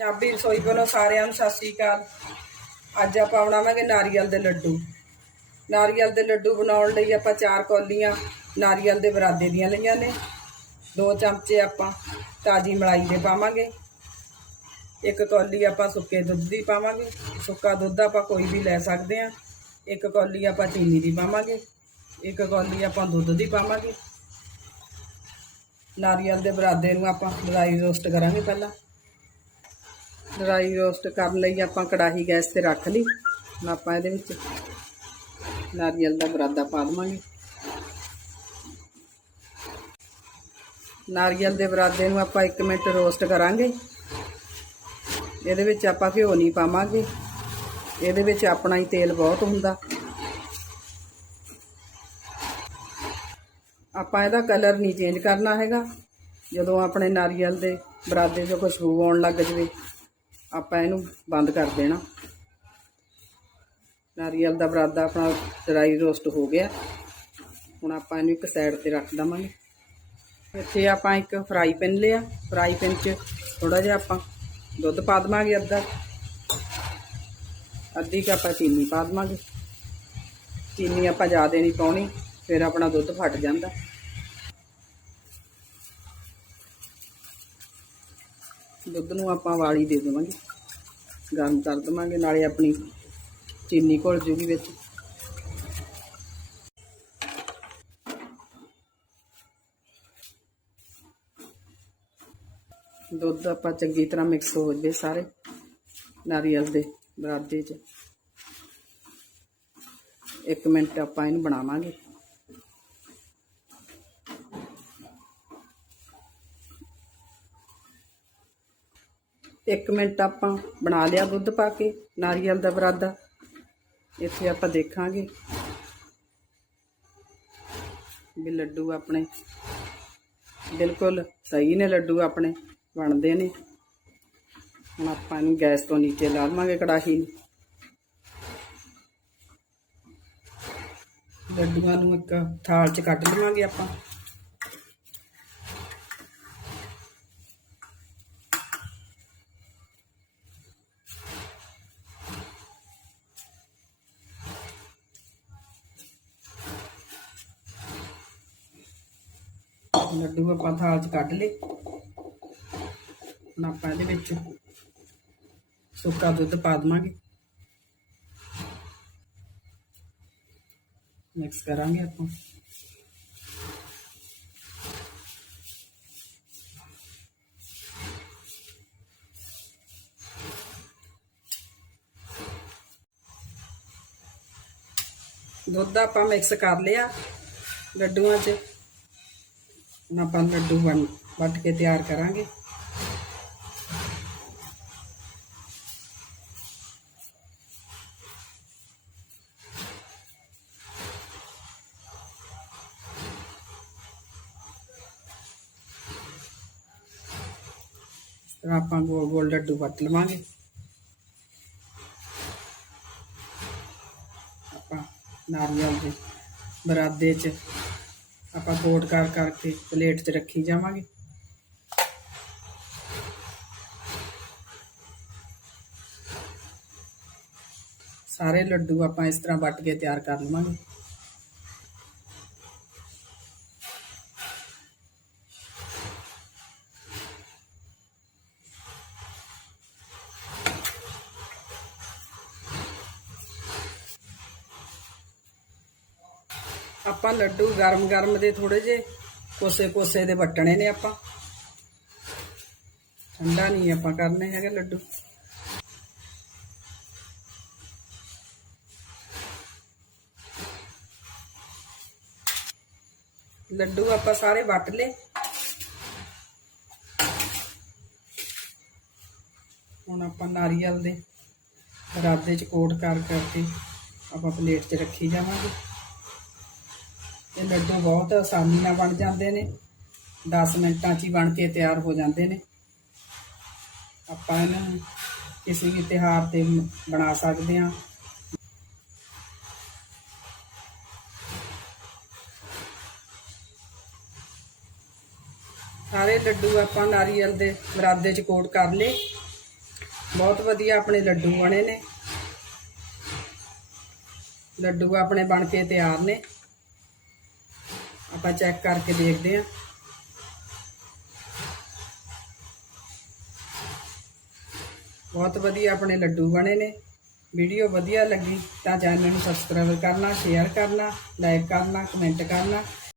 ਪੰਜਾਬੀ ਰਸੋਈ ਵੱਲੋਂ ਸਾਰਿਆਂ ਨੂੰ ਸਤਿ ਸ੍ਰੀ ਅਕਾਲ। ਅੱਜ ਆਪਾਂ ਬਣਾਵਾਂਗੇ ਨਾਰੀਅਲ ਦੇ ਲੱਡੂ। ਨਾਰੀਅਲ ਦੇ ਲੱਡੂ ਬਣਾਉਣ ਲਈ ਆਪਾਂ ਚਾਰ ਕੌਲੀਆਂ ਨਾਰੀਅਲ ਦੇ ਬਰਾਦੇ ਦੀਆਂ ਲਈਆਂ ਨੇ। ਦੋ ਚਮਚੇ ਆਪਾਂ ਤਾਜੀ ਮਲਾਈ ਦੇ ਪਾਵਾਂਗੇ। ਇੱਕ ਕੌਲੀ ਆਪਾਂ ਸੁੱਕੇ ਦੁੱਧ ਦੀ ਪਾਵਾਂਗੇ। ਸੁੱਕਾ ਦੁੱਧ ਆਪਾਂ ਕੋਈ ਵੀ ਲੈ ਸਕਦੇ ਆ ਇੱਕ ਕੌਲੀ ਆਪਾਂ ਚੀਨੀ ਦੀ ਪਾਵਾਂਗੇ। ਇੱਕ ਕੌਲੀ ਆਪਾਂ ਦੁੱਧ ਦੀ ਪਾਵਾਂਗੇ। ਨਾਰੀਅਲ ਦੇ ਬਰਾਦੇ ਨੂੰ ਆਪਾਂ ਡਰਾਈ ਰੋਸਟ ਕਰਾਂਗੇ ਪਹਿਲਾਂ। ਡਰਾਈ ਰੋਸਟ ਕਰਨ ਲਈ ਆਪਾਂ ਕੜਾਹੀ ਗੈਸ ਤੇ ਰੱਖ ਲਈ। ਹੁਣ ਆਪਾਂ ਇਹਦੇ ਵਿੱਚ ਨਾਰੀਅਲ ਦਾ ਬਰਾਦਾ ਪਾ ਦੇਵਾਂਗੇ। ਨਾਰੀਅਲ ਦੇ ਬਰਾਦੇ ਨੂੰ ਆਪਾਂ 1 ਮਿੰਟ ਰੋਸਟ ਕਰਾਂਗੇ। ਇਹਦੇ ਵਿੱਚ ਆਪਾਂ ਘਿਓ ਨਹੀਂ ਪਾਵਾਂਗੇ। ਇਹਦੇ ਵਿੱਚ ਆਪਣਾ ਹੀ ਤੇਲ ਬਹੁਤ ਹੁੰਦਾ। ਆਪਾਂ ਇਹਦਾ ਕਲਰ ਨਹੀਂ ਚੇਂਜ ਕਰਨਾ ਹੈਗਾ। ਜਦੋਂ ਆਪਣੇ ਨਾਰੀਅਲ ਦੇ ਬਰਾਦੇ 'ਚੋਂ ਖੁਸ਼ਬੂ ਆਉਣ ਲੱਗ ਜਵੇ। ਆਪਾਂ ਇਹਨੂੰ ਬੰਦ ਕਰ ਦੇਣਾ। ਨਾਰੀਅਲ ਦਾ ਬਰਾਦਾ ਆਪਣਾ ਡਰਾਈ ਰੋਸਟ ਹੋ ਗਿਆ। ਹੁਣ ਆਪਾਂ ਇਹਨੂੰ ਇੱਕ ਸਾਈਡ ਤੇ ਰੱਖ ਦਵਾਂਗੇ। ਇੱਥੇ ਆਪਾਂ ਇੱਕ ਫਰਾਈ ਪੈਨ ਲਿਆ। ਫਰਾਈ ਪੈਨ 'ਚ ਥੋੜਾ ਜਿਹਾ ਆਪਾਂ ਦੁੱਧ ਪਾ ਦੇਵਾਂਗੇ ਅੱਧਾ। ਅੱਧੀ ਕੱਪ ਆਪਾਂ ਚੀਨੀ ਪਾ ਦੇਵਾਂਗੇ। ਚੀਨੀ ਆਪਾਂ ਜ਼ਿਆਦਾ ਨਹੀਂ ਪਾਉਣੀ, ਫਿਰ ਆਪਣਾ ਦੁੱਧ ਫਟ ਜਾਂਦਾ। ਦੁੱਧ ਨੂੰ ਆਪਾਂ ਵਾਲੀ ਦੇ ਦੇਵਾਂਗੇ। ਗਰਮ ਕਰ ਦੇਵਾਂਗੇ, ਨਾਲੇ ਆਪਣੀ ਚੀਨੀ ਘੁਲ ਜੂਗੀ ਵਿੱਚ। ਦੁੱਧ ਆਪਾਂ ਚੰਗੀ ਤਰ੍ਹਾਂ ਮਿਕਸ ਹੋ ਜਵੇ ਸਾਰੇ ਨਾਰੀਅਲ ਦੇ ਬਰਾਦੇ 'ਚ ਇੱਕ ਮਿੰਟ ਆਪਾਂ ਇਹਨੂੰ ਬਣਾਵਾਂਗੇ। ਇੱਕ ਮਿੰਟ ਆਪਾਂ ਬਣਾ ਲਿਆ ਦੁੱਧ ਪਾ ਕੇ, ਨਾਰੀਅਲ ਦਾ ਬਰਾਦਾ। ਇੱਥੇ ਆਪਾਂ ਦੇਖਾਂਗੇ ਵੀ ਲੱਡੂ ਆਪਣੇ ਬਿਲਕੁਲ ਸਹੀ ਨੇ, ਲੱਡੂ ਆਪਣੇ ਬਣਦੇ ਨੇ। ਹੁਣ ਆਪਾਂ ਇਹਨੂੰ ਗੈਸ ਤੋਂ ਨੀਚੇ ਲਾ ਲਵਾਂਗੇ ਕੜਾਹੀ ਨੂੰ। ਲੱਡੂਆਂ ਨੂੰ ਇੱਕ ਥਾਲ 'ਚ ਕੱਢ ਲਵਾਂਗੇ ਆਪਾਂ। ਲੱਡੂ ਆਪਾਂ ਥਾਲ 'ਚ ਕੱਢ ਲਏ। ਹੁਣ ਆਪਾਂ ਇਹਦੇ ਵਿੱਚ ਸੁੱਕਾ ਦੁੱਧ ਪਾ ਦੇਵਾਂਗੇ। ਮਿਕਸ ਕਰਾਂਗੇ ਆਪਾਂ। ਦੁੱਧ ਆਪਾਂ ਮਿਕਸ ਕਰ ਲਿਆ ਲੱਡੂਆਂ 'ਚ। ਹੁਣ ਆਪਾਂ ਲੱਡੂ ਬਣ ਵੱਟ ਕੇ ਤਿਆਰ ਕਰਾਂਗੇ ਤਾਂ ਆਪਾਂ ਗੋਲ ਗੋਲ ਲੱਡੂ ਵੱਟ ਲਵਾਂਗੇ ਆਪਾਂ ਨਾਰੀਅਲ ਦੇ ਬਰਾਦੇ 'ਚ ਆਪਾਂ ਕੋਟ ਕਰ ਕਰਕੇ ਪਲੇਟ 'ਚ ਰੱਖੀ ਜਾਵਾਂਗੇ। ਸਾਰੇ ਲੱਡੂ ਆਪਾਂ ਇਸ ਤਰ੍ਹਾਂ ਵੱਟ ਕੇ ਤਿਆਰ ਕਰ ਲਵਾਂਗੇ। ਆਪਾਂ ਲੱਡੂ ਗਰਮ ਗਰਮ ਦੇ ਥੋੜੇ ਜੇ ਕੋਸੇ ਕੋਸੇ ਦੇ ਵੱਟਣੇ ਨੇ ਆਪਾਂ। ਠੰਡਾ ਨਹੀਂ ਆਪਾਂ ਕਰਨੇ ਹੈਗੇ ਲੱਡੂ। ਲੱਡੂ ਆਪਾਂ ਸਾਰੇ ਵੱਟ ਲਏ। ਹੁਣ ਆਪਾਂ ਨਾਰੀਅਲ ਦੇ ਰਾਦੇ ਚ ਕੋਟ ਕਰ ਕਰਕੇ ਆਪਾਂ ਪਲੇਟ 'ਚ ਰੱਖੀ ਜਾਵਾਂਗੇ। ਇਹ ਲੱਡੂ ਬਹੁਤ ਆਸਾਨੀ ਨਾਲ ਬਣ ਜਾਂਦੇ ਨੇ। 10 ਮਿੰਟਾਂ 'ਚ ਹੀ ਬਣ ਕੇ ਤਿਆਰ ਹੋ ਜਾਂਦੇ ਨੇ। ਆਪਾਂ ਇਹਨਾਂ ਨੂੰ ਕਿਸੇ ਵੀ ਤਿਉਹਾਰ ਤੇ ਬਣਾ ਸਕਦੇ ਹਾਂ। ਸਾਰੇ ਲੱਡੂ ਆਪਾਂ ਨਾਰੀਅਲ ਦੇ ਬਰਾਦੇ 'ਚ ਕੋਟ ਕਰ ਲਏ। ਬਹੁਤ ਵਧੀਆ ਆਪਣੇ ਲੱਡੂ ਬਣੇ ਨੇ। ਲੱਡੂ ਆਪਣੇ ਬਣ ਕੇ ਤਿਆਰ ਨੇ। ਆਪਾਂ ਚੈੱਕ ਕਰਕੇ ਦੇਖਦੇ ਹਾਂ। ਬਹੁਤ ਵਧੀਆ ਆਪਣੇ ਲੱਡੂ ਬਣੇ ਨੇ। ਵੀਡੀਓ ਵਧੀਆ ਲੱਗੀ ਤਾਂ ਚੈਨਲ ਨੂੰ ਸਬਸਕ੍ਰਾਈਬ ਕਰਨਾ ਸ਼ੇਅਰ ਕਰਨਾ ਲਾਈਕ ਕਰਨਾ ਕਮੈਂਟ ਕਰਨਾ।